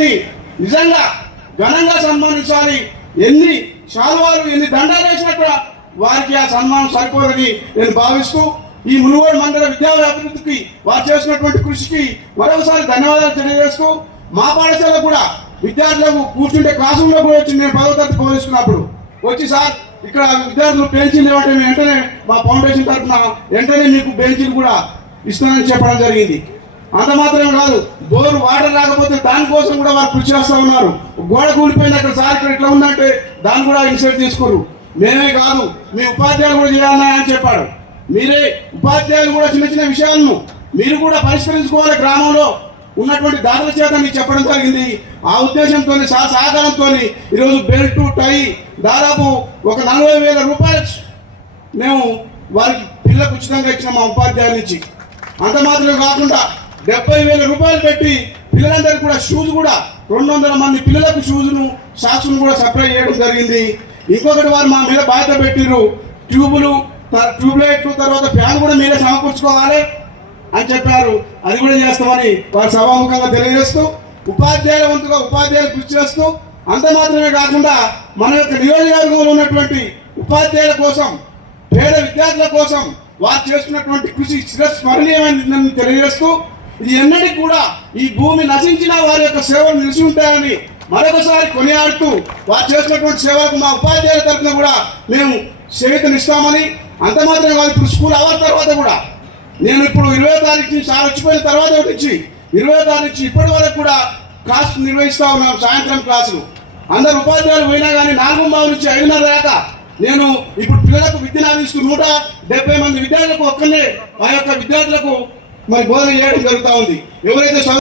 వారిని నిజంగా ఘనంగా సన్మానించాలి. ఎన్ని శాలువాలు ఎన్ని దండాలు వేసినా కూడా వారికి ఆ సన్మానం సరిపోదని నేను భావిస్తూ ఈ మునుగోడు మండల విద్యా అభివృద్ధికి వారు చేసినటువంటి కృషికి మరొకసారి ధన్యవాదాలు తెలియజేస్తూ మా పాఠశాల కూడా విద్యార్థులకు కూర్చుంటే క్లాస్ రూమ్లో కూడా వచ్చి నేను పదవ తరగతి బోధిస్తున్నప్పుడు వచ్చి సార్ ఇక్కడ విద్యార్థులు బెంచీలు ఇవ్వటం వెంటనే మా ఫౌండేషన్ తరఫున వెంటనే మీకు బెంచీలు కూడా ఇస్తానని చెప్పడం జరిగింది. అంత మాత్రమే కాదు బోరు వాటర్ రాకపోతే దానికోసం కూడా వారు కృషి చేస్తూ ఉన్నారు. గోడ కూలిపోయింది అక్కడ సార్ ఇక్కడ ఇట్లా ఉందంటే దాన్ని కూడా ఇన్సైట్ తీసుకోరు. మేమే కాదు మీ ఉపాధ్యాయులు కూడా చేయాలని అని చెప్పాడు. మీరే ఉపాధ్యాయులు కూడా చిన్న చిన్న విషయాలను మీరు కూడా పరిష్కరించుకోవాలి గ్రామంలో ఉన్నటువంటి దాతల చేత మీకు చెప్పడం జరిగింది. ఆ ఉద్దేశంతో సహకారంతో ఈరోజు బెల్ట్ టై దాదాపు ఒక నలభై వేల రూపాయలు మేము వారికి పిల్లలకు ఉచితంగా ఇచ్చిన మా ఉపాధ్యాయుల నుంచి. అంత మాత్రమే కాకుండా డెబ్బై వేల రూపాయలు పెట్టి పిల్లలందరికీ కూడా షూస్ కూడా రెండు వందల మంది పిల్లలకు షూస్ను షాక్స్ను కూడా సప్లై చేయడం జరిగింది. ఇంకొకటి వారు మా మీద బాధ్యత పెట్టిరు ట్యూబులు ట్యూబ్లైట్లు తర్వాత ఫ్యాన్ కూడా మీరే సమకూర్చుకోవాలి అని చెప్పారు. అది కూడా చేస్తామని వారు సభాముఖంగా తెలియజేస్తూ ఉపాధ్యాయుల వంతుగా ఉపాధ్యాయులు కృషి చేస్తూ అంత మాత్రమే కాకుండా మన యొక్క నియోజకవర్గంలో ఉన్నటువంటి ఉపాధ్యాయుల కోసం పేద విద్యార్థుల కోసం వారు చేస్తున్నటువంటి కృషి చిరస్మరణీయమైనదని తెలియజేస్తూ ఇది ఎన్నటికి కూడా ఈ భూమి నశించిన వారి యొక్క సేవలు నిలిచి ఉంటాయని మరొకసారి కొనియాడుతూ వారు చేసినటువంటి సేవలకు మా ఉపాధ్యాయుల తరఫున కూడా మేము సేవితనిస్తామని అంత మాత్రమే కాదు ఇప్పుడు స్కూల్ అవర్ తర్వాత కూడా. నేను ఇప్పుడు ఇరవై తారీఖు నుంచి సార్ వచ్చిపోయిన తర్వాత నుంచి ఇరవై తారీఖు నుంచి ఇప్పటి వరకు కూడా క్లాస్ నిర్వహిస్తూ ఉన్నాం సాయంత్రం క్లాసులు. అందరు ఉపాధ్యాయులు పోయినా కానీ నాలుగు బావు నుంచి ఐదున్నర దాకా నేను ఇప్పుడు పిల్లలకు విద్యను అందిస్తూ నూట డెబ్బై మంది విద్యార్థులకు ఒక్కనే ఆ యొక్క విద్యార్థులకు మరి బోధన చేయడం జరుగుతూ ఉంది. ఎవరైతే